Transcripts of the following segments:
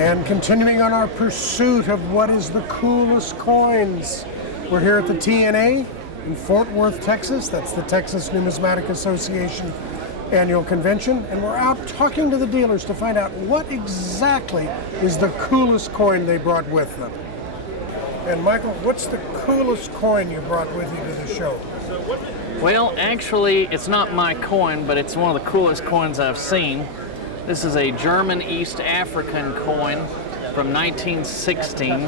And continuing on our pursuit of what is the coolest coins, we're here at the TNA in Fort Worth, Texas. That's the Texas Numismatic Association annual convention, and we're out talking to the dealers to find out what exactly is the coolest coin they brought with them. And Michael, what's the coolest coin you brought with you to the show? Well, actually, it's not my coin, but it's one of the coolest coins I've seen. This is a German East African coin from 1916.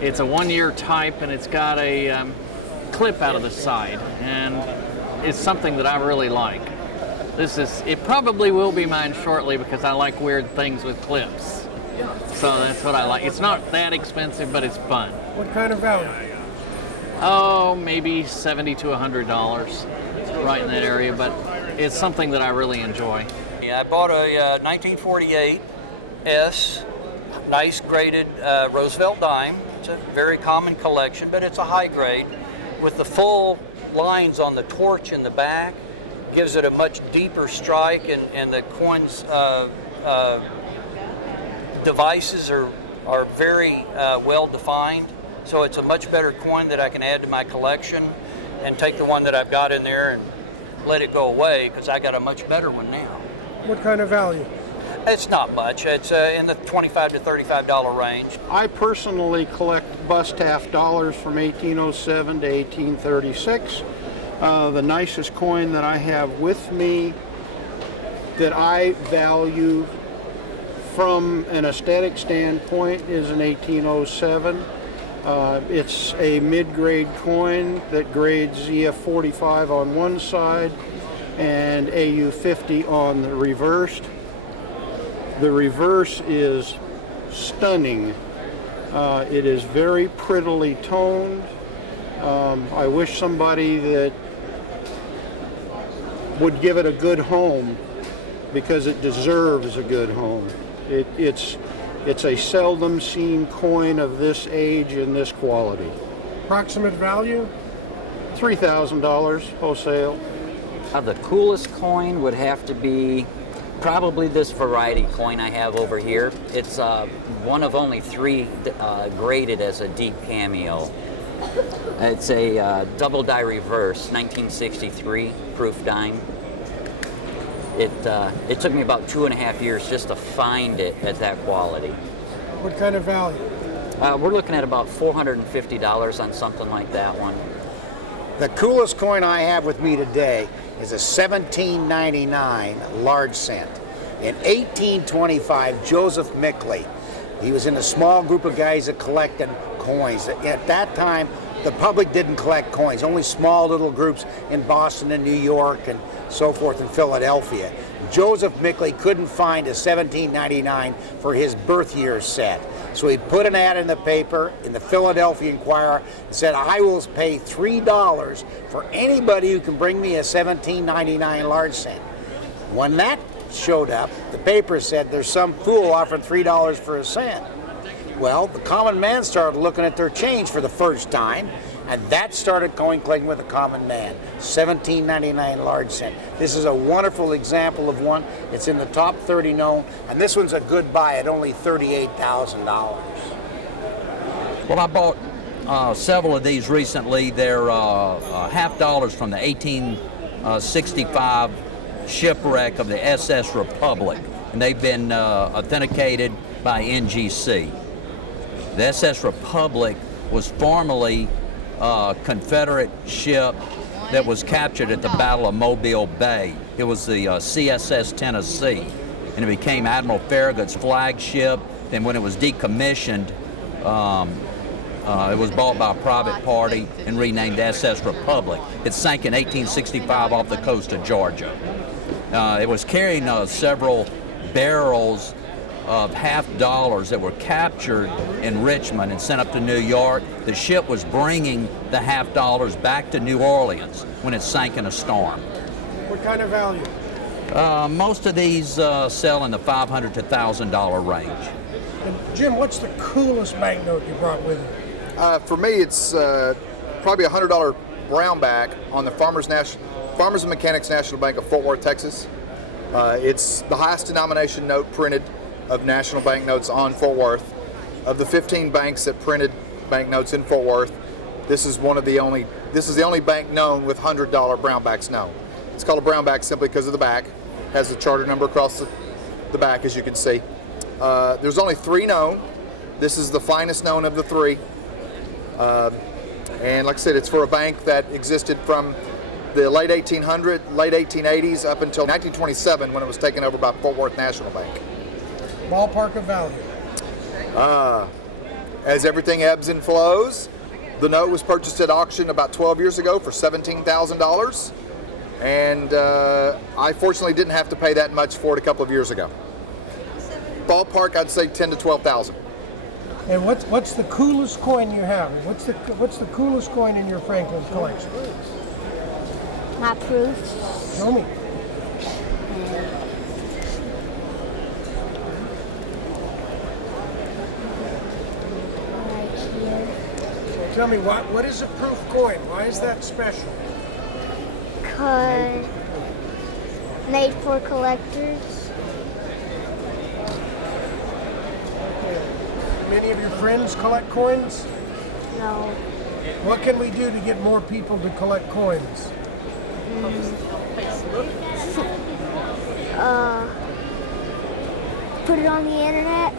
It's a one-year type, and it's got a clip out of the side, and it's something that I really like. It probably will be mine shortly because I like weird things with clips. So that's what I like. It's not that expensive, but it's fun. What kind of value? Oh, maybe $70 to $100, right in that area, but it's something that I really enjoy. I bought a 1948 S, nice graded Roosevelt dime. It's a very common collection, but it's a high grade with the full lines on the torch in the back. Gives it a much deeper strike, and the coin's devices are very well defined. So it's a much better coin that I can add to my collection and take the one that I've got in there and let it go away because I got a much better one now. What kind of value? It's not much. It's in the $25 to $35 range. I personally collect bust half dollars from 1807 to 1836. The nicest coin that I have with me that I value from an aesthetic standpoint is an 1807. It's a mid-grade coin that grades EF45 on one side and AU50 on the reversed. The reverse is stunning. It is very prettily toned. I wish somebody that would give it a good home because it deserves a good home. It's a seldom seen coin of this age and this quality. Approximate value? $3,000 wholesale. The coolest coin would have to be probably this variety coin I have over here. It's one of only three graded as a deep cameo. It's a double die reverse, 1963 proof dime. It took me about 2.5 years just to find it at that quality. What kind of value? We're looking at about $450 on something like that one. The coolest coin I have with me today is a 1799 large cent. In 1825, Joseph Mickley, he was in a small group of guys that collected coins. At that time, the public didn't collect coins, only small little groups in Boston and New York and so forth in Philadelphia. Joseph Mickley couldn't find a 1799 for his birth year set. So he put an ad in the paper, in the Philadelphia Inquirer, and said, I will pay $3 for anybody who can bring me a 1799 large cent. When that showed up, the paper said, there's some fool offering $3 for a cent. Well, the common man started looking at their change for the first time, and that started coin collecting with the common man. 1799 large cent. This is a wonderful example of one. It's in the top 30 known, and this one's a good buy at only $38,000. Well, I bought several of these recently. They're half dollars from the 1865 shipwreck of the SS Republic, and they've been authenticated by NGC. The SS Republic was formerly a Confederate ship that was captured at the Battle of Mobile Bay. It was the CSS Tennessee, and it became Admiral Farragut's flagship. Then when it was decommissioned, it was bought by a private party and renamed SS Republic. It sank in 1865 off the coast of Georgia. It was carrying several barrels of half dollars that were captured in Richmond and sent up to New York. The ship was bringing the half dollars back to New Orleans when it sank in a storm. What kind of value? Most of these sell in the $500 to $1,000 range. And Jim, what's the coolest banknote you brought with you? For me, it's probably a $100 Brownback on the Farmers and Mechanics National Bank of Fort Worth, Texas. It's the highest denomination note printed. of national banknotes on Fort Worth. Of the 15 banks that printed banknotes in Fort Worth, this is the only bank known with $100 brownbacks known. It's called a brownback simply because of the back. Has the charter number across the back, as you can see. There's only 3 known. This is the finest known of the 3. And like I said, it's for a bank that existed from the late 1880s up until 1927 when it was taken over by Fort Worth National Bank. Ballpark of value. As everything ebbs and flows, the note was purchased at auction about 12 years ago for $17,000. And I fortunately didn't have to pay that much for it a couple of years ago. Ballpark, I'd say 10 to 12,000. And what's the coolest coin you have? What's the coolest coin in your Franklin collection? My proof. Show me. Right here. So tell me, what is a proof coin? Why is that special? Cause made for collectors. Many of your friends collect coins? No. What can we do to get more people to collect coins? Put it on the internet.